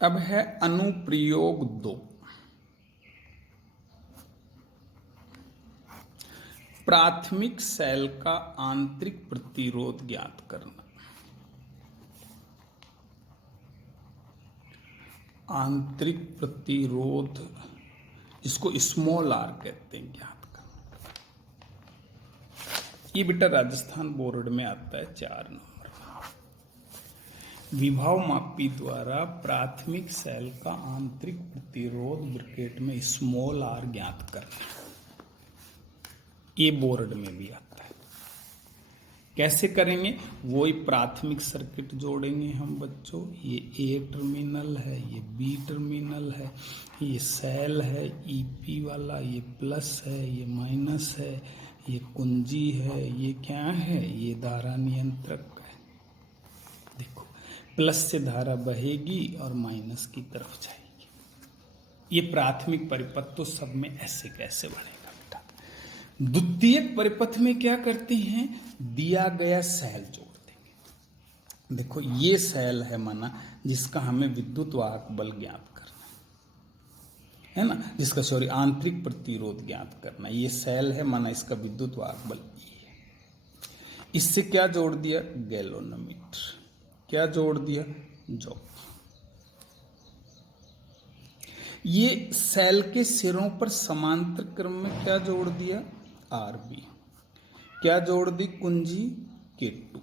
अब है अनुप्रयोग 2। प्राथमिक सेल का आंतरिक प्रतिरोध ज्ञात करना। आंतरिक प्रतिरोध, इसको स्मॉल आर कहते हैं, ज्ञात करना। ये बेटा राजस्थान बोर्ड में आता है 4 नंबर। विभव मापी द्वारा प्राथमिक सेल का आंतरिक प्रतिरोध ब्रैकेट में स्मॉल आर ज्ञात करना। ये बोर्ड में भी आता है। कैसे करेंगे? वही प्राथमिक सर्किट जोड़ेंगे हम बच्चों। ये ए टर्मिनल है, ये बी टर्मिनल है, ये सेल है ईपी वाला, ये प्लस है, ये माइनस है, ये कुंजी है, ये क्या है? ये धारा नियंत्रक है। देखो, प्लस से धारा बहेगी और माइनस की तरफ जाएगी। ये प्राथमिक परिपथ तो सब में ऐसे कैसे बढ़ेगा बेटा? द्वितीयक परिपथ में क्या करते हैं? दिया गया सेल जोड़ देंगे। देखो, ये सेल है माना, जिसका हमें विद्युत वाहक बल ज्ञात करना है ना, जिसका आंतरिक प्रतिरोध ज्ञात करना। ये सेल है माना, इसका विद्युत वाहक बल E है। इससे क्या जोड़ दिया? गैल्वेनोमीटर। क्या जोड़ दिया? जॉकी। ये सेल के सिरों पर समांतर क्रम में क्या जोड़ दिया? आरबी। क्या जोड़ दी? कुंजी K2।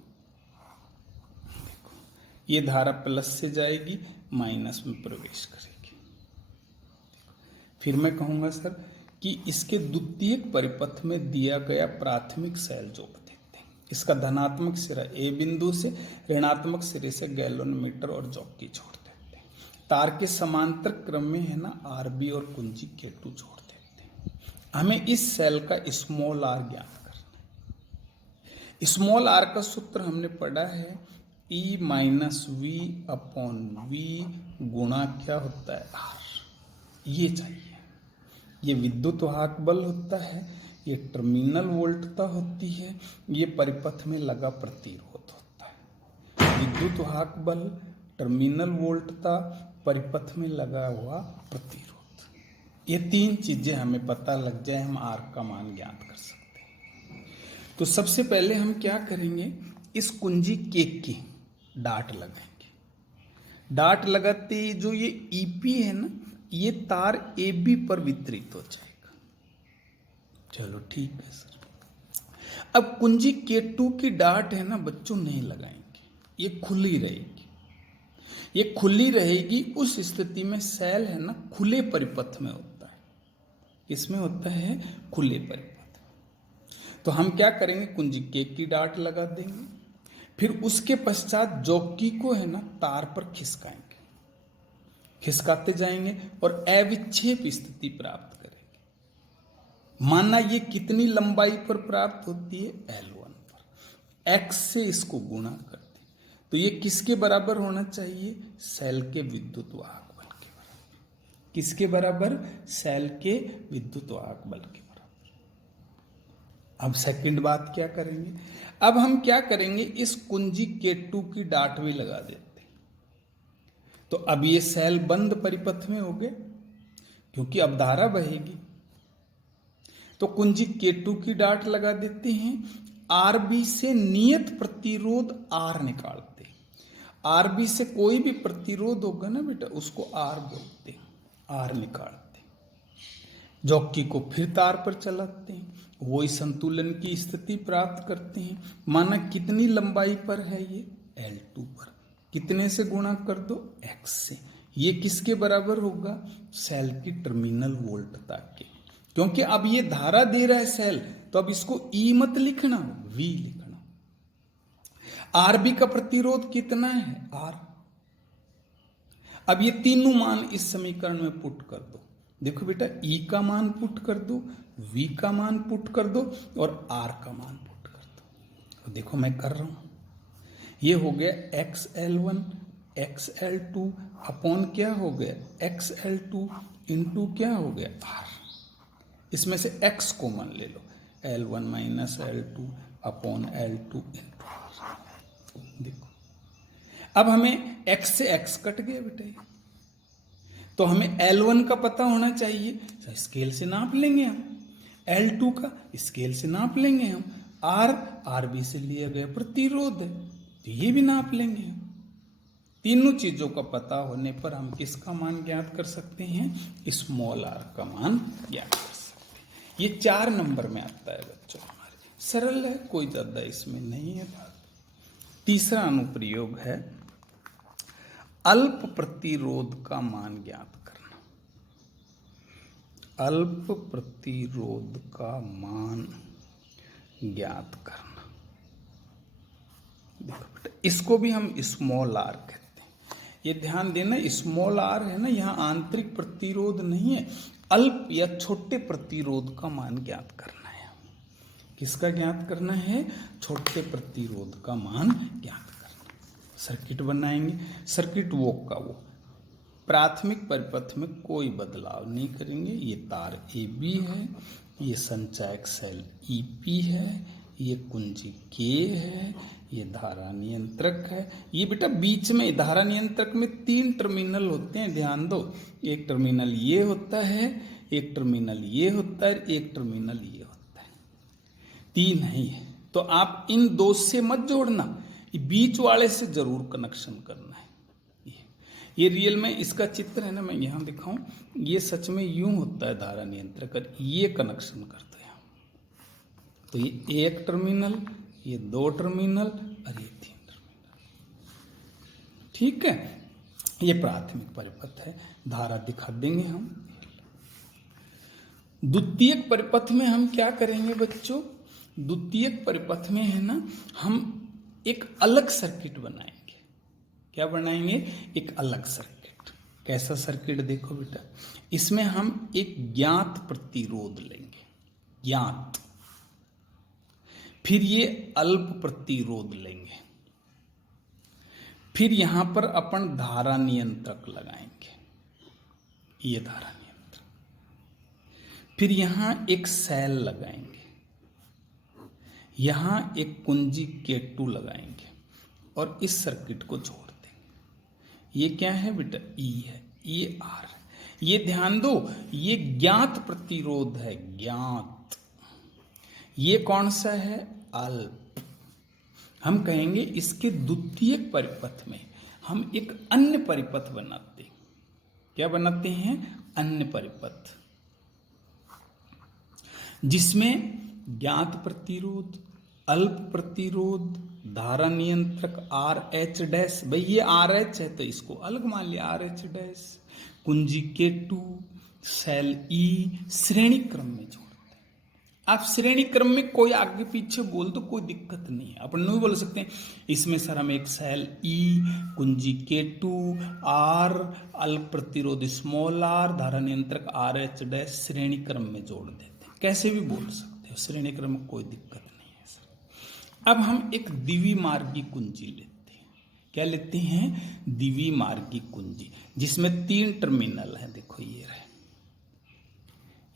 ये धारा प्लस से जाएगी, माइनस में प्रवेश करेगी। फिर मैं कहूंगा सर कि इसके द्वितीयक परिपथ में दिया गया प्राथमिक सेल जोड़ देते हैं। इसका धनात्मक सिरा ए बिंदु से, ऋणात्मक सिरे से गैल्वेनोमीटर और जॉकी जोड़ देते हैं। तार के समांतर क्रम में है ना, आरबी और कुंजी K2 जोड़ देते हैं। हमें इस सेल का स्मॉल आर ज्ञात करना है। स्मॉल आर का सूत्र हमने पढ़ा है, E minus V upon V गुणा क्या होता है? आर। ये चाहिए। ये विद्युत वाहक बल होता है, ये टर्मिनल वोल्टता होती है, ये परिपथ में लगा प्रतिरोध होता है। विद्युत वाहक बल, टर्मिनल वोल्टता, परिपथ में लगा हुआ प्रतिरोध, ये 3 चीजें हमें पता लग जाए, हम आर का मान ज्ञात कर सकते हैं। तो सबसे पहले हम क्या करेंगे? इस कुंजी K की डाट लगाएंगे। डाट लगाते ही जो ये ईपी है ना, ये तार ए बी पर वितरित हो जाएगा। चलो ठीक है सर। अब कुंजी K2 की डाट है ना बच्चों, नहीं लगाएंगे, ये खुली रहेगी। ये खुली रहेगी उस स्थिति में सेल है ना खुले परिपथ में होता है। इसमें होता है खुले परिपथ। तो हम क्या करेंगे? कुंजी K की डाट लगा देंगे। फिर उसके पश्चात जॉकी को है ना तार पर खिसकाएंगे, खिसकाते जाएंगे और अविक्षेप स्थिति प्राप्त करेंगे। माना ये कितनी लंबाई पर प्राप्त होती है? L1 पर। X से इसको गुणा करते हैं, तो ये किसके बराबर होना चाहिए? सेल के विद्युत वाहक बल के बराबर। किसके बराबर? सेल के विद्युत वाहक बल के बराबर। अब सेकंड बात क्या करेंगे? अब हम क्या करेंगे? इस कुंजी K2 की डाट भी लगा देते हैं। तो अब ये सेल बंद परिपथ में हो गए, क्योंकि अब धारा बहेगी। तो कुंजी K2 की डाट लगा देते हैं। आरबी से नियत प्रतिरोध R निकालते हैं। आरबी से कोई भी प्रतिरोध होगा ना बेटा, उसको R बोलते हैं। R निकालते हैं। जॉकी को फिर तार पर चलाते हैं, वही संतुलन की स्थिति प्राप्त करते हैं। माना कितनी लंबाई पर है ये? L2 पर। कितने से गुणा कर दो? X से। ये किसके बराबर होगा? सेल की टर्मिनल वोल्टता के। क्योंकि अब ये धारा दे रहा है सेल, तो अब इसको E मत लिखना, V लिखना। आरबी का प्रतिरोध कितना है? R। अब ये तीनों मान इस समीकरण में पुट कर दो। देखो बेटा, E का मान पुट कर दो, V का मान पुट कर दो और R का मान पुट कर दो। तो देखो मैं कर रहा हूं। ये हो गया XL1 XL2 अपॉन क्या हो गया? XL2 इंटू क्या हो गया? R। इसमें से X को मान ले लो, L1 minus L2 upon L2 into R। देखो, अब हमें X से X कट गया बेटा। तो हमें L1 का पता होना चाहिए, तो स्केल से नाप लेंगे हम। L2 का स्केल से नाप लेंगे हम। RB से लिया गया प्रतिरोध है, तो ये भी नाप लेंगे हम। तीनों चीजों का पता होने पर हम किसका मान ज्ञात कर सकते हैं? स्मॉल r का मान ज्ञात कर सकते हैं। ये 4 नंबर में आता है बच्चों हमारे, सरल है, कोई ज्यादा इसमें नहीं है बात। तीसरा अनुप्रयोग है अल्प प्रतिरोध का मान ज्ञात करना। अल्प प्रतिरोध का मान ज्ञात करना। देखो बेटा, इसको भी हम स्मॉल r कहते हैं। ये ध्यान देना, स्मॉल r है ना, यहाँ आंतरिक प्रतिरोध नहीं है, अल्प या छोटे प्रतिरोध का मान ज्ञात करना है। किसका ज्ञात करना है? छोटे प्रतिरोध का मान ज्ञात करना। सर्किट बनाएंगे, सर्किट वो का वो, प्राथमिक परिपथ में कोई बदलाव नहीं करेंगे। ये तार AB है, ये संचायक सेल EP है, ये कुंजी K है, ये धारा नियंत्रक है। ये बेटा बीच में धारा नियंत्रक में 3 टर्मिनल होते हैं, ध्यान दो। एक टर्मिनल ये होता है, एक टर्मिनल ये होता है, एक टर्मिनल ये होता है, 3 है ये। तो आप इन 2 से मत जोड़ना, बीच वाले से जरूर कनेक्शन करना है। ये रियल में इसका चित्र है ना, मैं यहां दिखाऊं, ये सच में यूं होता है धारा नियंत्रक, और ये कनेक्शन करते हैं। तो ये 1 टर्मिनल, ये 2 टर्मिनल और ये 3 टर्मिनल। ठीक है, ये प्राथमिक परिपथ है, धारा दिखा देंगे हम। द्वितीयक परिपथ में हम क्या करेंगे बच्चों? द्वितीयक परिपथ में है ना, हम एक अलग सर्किट बनाएंगे। क्या बनाएंगे? एक अलग सर्किट। कैसा सर्किट? देखो बेटा, इसमें हम एक ज्ञात प्रतिरोध लेंगे, ज्ञात, फिर ये अल्प प्रतिरोध लेंगे, फिर यहां पर अपन धारा नियंत्रक लगाएंगे, ये धारा नियंत्रक, फिर यहां एक सेल लगाएंगे, यहां एक कुंजी K2 लगाएंगे और इस सर्किट को जोड़ देंगे। ये क्या है बेटा? E है, ये R है। ये ध्यान दो, ये ज्ञात प्रतिरोध है, ज्ञात। ये कौन सा है? अल्प। हम कहेंगे इसके द्वितीयक परिपथ में हम एक अन्य परिपथ बनाते हैं। क्या बनाते हैं? अन्य परिपथ, जिसमें ज्ञात प्रतिरोध, अल्प प्रतिरोध, धारा नियंत्रक RH डैश, भाई ये RH है तो इसको अलग मान लिया, RH डैश, कुंजी K2, सेल E, श्रेणी क्रम में जोड़ते हैं। आप श्रेणी क्रम में कोई आगे पीछे बोल तो कोई दिक्कत नहीं है, अपन नहीं बोल सकते हैं इसमें सर हम एक सेल E, कुंजी K2, R, अल्प प्रतिरोध स्मॉल r, धारा नियंत्रक RH डैश श्रेणी क्रम में जोड़ देते हैं। कैसे भी बोल सकते हो, श्रेणी क्रम में कोई दिक्कत नहीं है सर। अब हम एक द्विमार्गी कुंजी लेते हैं। क्या लेते हैं? द्विमार्गी कुंजी, जिसमें 3 टर्मिनल है। देखो ये रहे,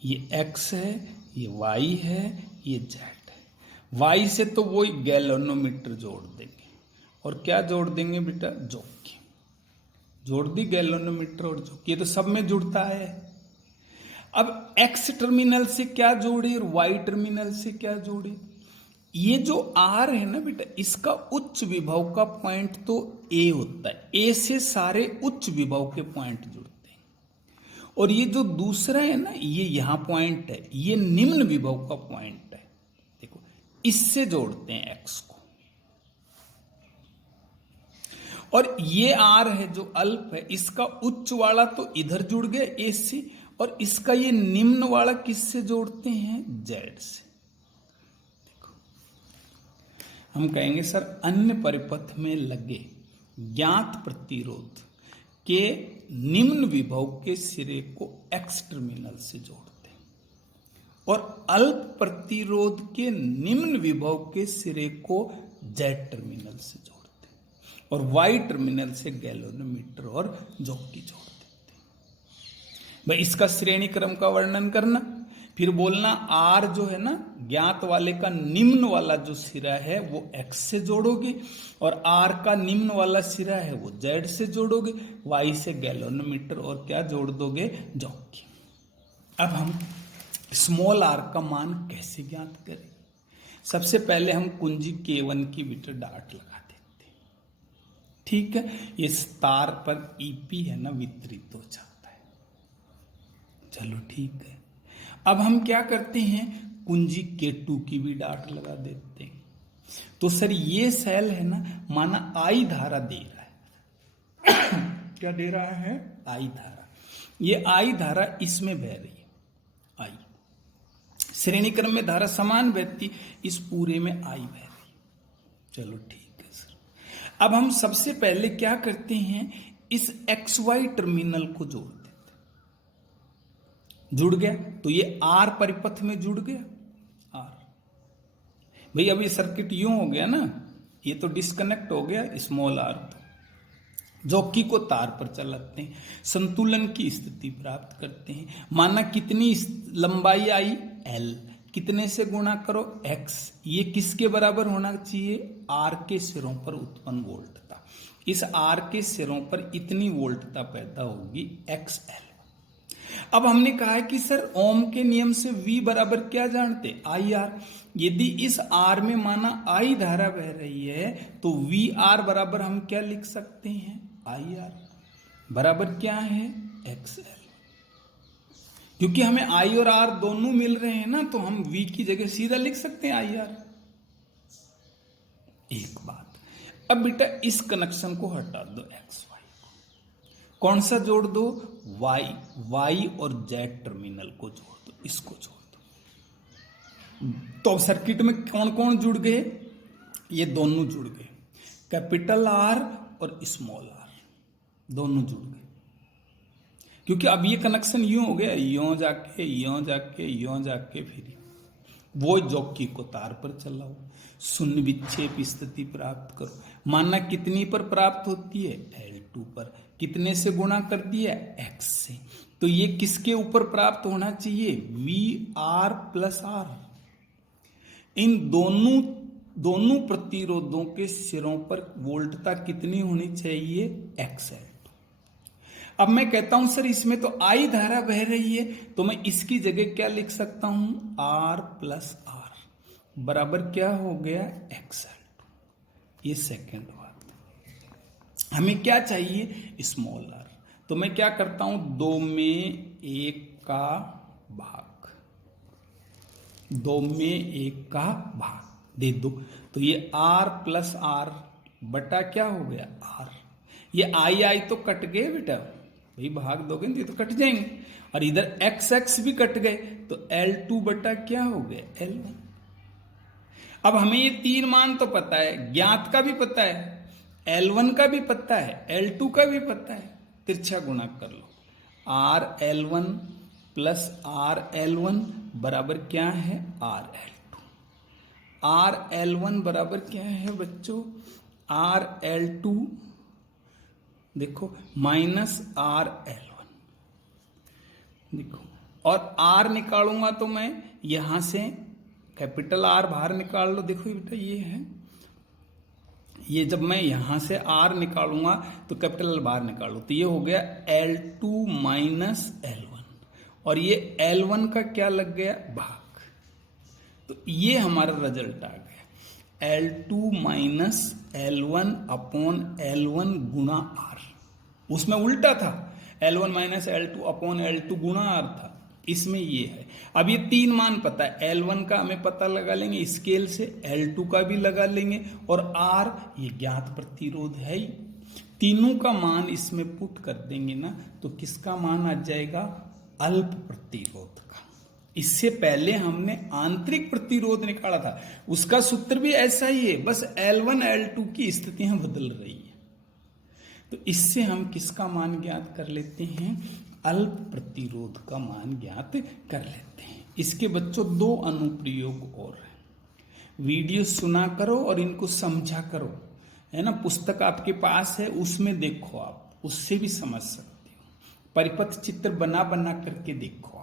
ये X है, ये Y है, ये Z है। Y से तो वही गैल्वेनोमीटर जोड़ देंगे, और क्या जोड़ देंगे बेटा? जॉकी जोड़ दी, गैल्वेनोमीटर और जॉकी, ये तो सब में जुड़ता है। अब X टर्मिनल से क्या जोड़े और Y टर्मिनल से क्या जोड़े? ये जो R है ना बेटा, इसका उच्च विभव का पॉइंट तो A होता है, A से सारे उच्च विभव के पॉइंट जुड़ते हैं। और ये जो दूसरा है ना, ये यहां पॉइंट है, ये निम्न विभव का पॉइंट है। देखो, इससे जोड़ते हैं X को। और ये R है जो अल्प है, इसका उच्च वाला तो इधर जुड़ गया A से, और इसका ये निम्न वाला किससे जोड़ते हैं? Z से। देखो, हम कहेंगे सर अन्य परिपथ में लगे ज्ञात प्रतिरोध के निम्न विभव के सिरे को X टर्मिनल से जोड़ते हैं, और अल्प प्रतिरोध के निम्न विभव के सिरे को Z टर्मिनल से जोड़ते हैं, और Y टर्मिनल से गैल्वेनोमीटर और जॉकी जोड़ते हैं। भाई इसका श्रेणी क्रम का वर्णन करना, फिर बोलना आर जो है ना ज्ञात वाले का निम्न वाला जो सिरा है वो x से जोड़ोगे, और आर का निम्न वाला सिरा है वो z से जोड़ोगे, y से गैलोनमीटर और क्या जोड़ दोगे, जॉकी। अब हम स्मॉल r का मान कैसे ज्ञात करें? सबसे पहले हम कुंजी K1 की बीटा डार्ट लगा देते हैं, ठीक है। ये तार पर EP है ना वितरित हो जाता है, चलो ठीक है। अब हम क्या करते हैं, कुंजी K2 की भी डार्ट लगा देते हैं। तो सर ये सेल है ना, माना I धारा दे रहा है क्या दे रहा है, I धारा। ये I धारा इसमें बह रही है, I श्रेणी क्रम में धारा समान बहती, इस पूरे में I बह रही। चलो ठीक है सर। अब हम सबसे पहले क्या करते हैं, इस XY टर्मिनल को जोड़ देते, जुड़ गया तो ये R परिपथ में जुड़ गया, R भाई। अब ये सर्किट यूं हो गया ना, ये तो डिस्कनेक्ट हो गया स्मॉल r, तो जॉकी को तार पर चलाते हैं, संतुलन की स्थिति प्राप्त करते हैं। माना कितनी लंबाई आई, L, कितने से गुणा करो, x, ये किसके बराबर होना चाहिए, R के सिरों पर उत्पन्न वोल्टता। इस R के सिरों पर इतनी वोल्टता पैदा होगी, XL। अब हमने कहा है कि सर ओम के नियम से V बराबर क्या जानते, IR। यदि इस R में माना I धारा बह रही है तो VR बराबर हम क्या लिख सकते हैं, IR बराबर क्या है, XL। क्योंकि हमें I और R दोनों मिल रहे हैं ना, तो हम V की जगह सीधा लिख सकते हैं IR। एक बात, अब बेटा इस कनेक्शन को हटा दो, XY कौन सा जोड़ दो, Y और Z टर्मिनल को जोड़ दो, इसको जोड़ दो। तो सर्किट में कौन कौन जुड़ गए, ये दोनों जुड़ गए, कैपिटल R और स्मॉल r दोनों जुड़ गए। क्योंकि अब ये कनेक्शन यूं हो गया, यूं जाके यूं जाके यूं जाके, फिर वो जॉकी को तार पर चलाओ, शून्य विक्षेप स्थिति प्राप्त करो। माना कितनी पर प्राप्त होती है, L2 पर, कितने से गुणा कर दिया, x से। तो ये किसके ऊपर प्राप्त होना चाहिए, VR प्लस R। इन दोनों प्रतिरोधों के सिरों पर वोल्टता कितनी होनी चाहिए, XL। अब मैं कहता हूं सर इसमें तो I धारा बह रही है, तो मैं इसकी जगह क्या लिख सकता हूं, R प्लस R बराबर क्या हो गया, XL। ये सेकेंड बात। हमें क्या चाहिए, स्मॉल r, तो मैं क्या करता हूं, 2 में 1 का भाग, 2 में 1 का भाग दे दो, तो ये R प्लस R बटा क्या हो गया, R। ये I तो कट गए बेटा, भाई भाग दोगे तो ये तो कट जाएंगे, और इधर x भी कट गए, तो L2 बटा क्या हो गया, L1। अब हमें ये 3 मान तो पता है, ज्ञात का भी पता है, L1 का भी पता है, L2 का भी पता है, तिरछा गुणा कर लो, RL1 प्लस RL1 बराबर क्या है, RL2। RL1 बराबर क्या है बच्चों, RL2 देखो माइनस RL1 देखो, और R निकालूंगा तो मैं यहां से कैपिटल R बाहर निकाल लो, देखो बेटा ये है, ये जब मैं यहां से R निकालूंगा तो कैपिटल L बाहर निकालो, तो ये हो गया L2 माइनस L1, और ये L1 का क्या लग गया, भाग। तो ये हमारा रिजल्ट आ गया, L2 minus L1 upon L1 गुणा R। उसमें उल्टा था, L1 minus L2 upon L2 गुणा R था, इसमें ये है। अब ये 3 मान पता है, L1 का हमें पता लगा लेंगे स्केल से, L2 का भी लगा लेंगे, और R ये ज्ञात प्रतिरोध है ही, तीनों का मान इसमें पुट कर देंगे ना, तो किसका मान आ जाएगा, अल्प प्रतिरोध का। इससे पहले हमने आंतरिक प्रतिरोध निकाला था, उसका सूत्र भी ऐसा ही है, बस L1 L2 की स्थितियां बदल रही है। तो इससे हम किसका मान ज्ञात कर लेते हैं, अल्प प्रतिरोध का मान ज्ञात कर लेते हैं। इसके बच्चों 2 अनुप्रयोग और हैं, वीडियो सुना करो और इनको समझा करो, है ना। पुस्तक आपके पास है, उसमें देखो, आप उससे भी समझ सकते हो, परिपथ चित्र बना बना करके देखो।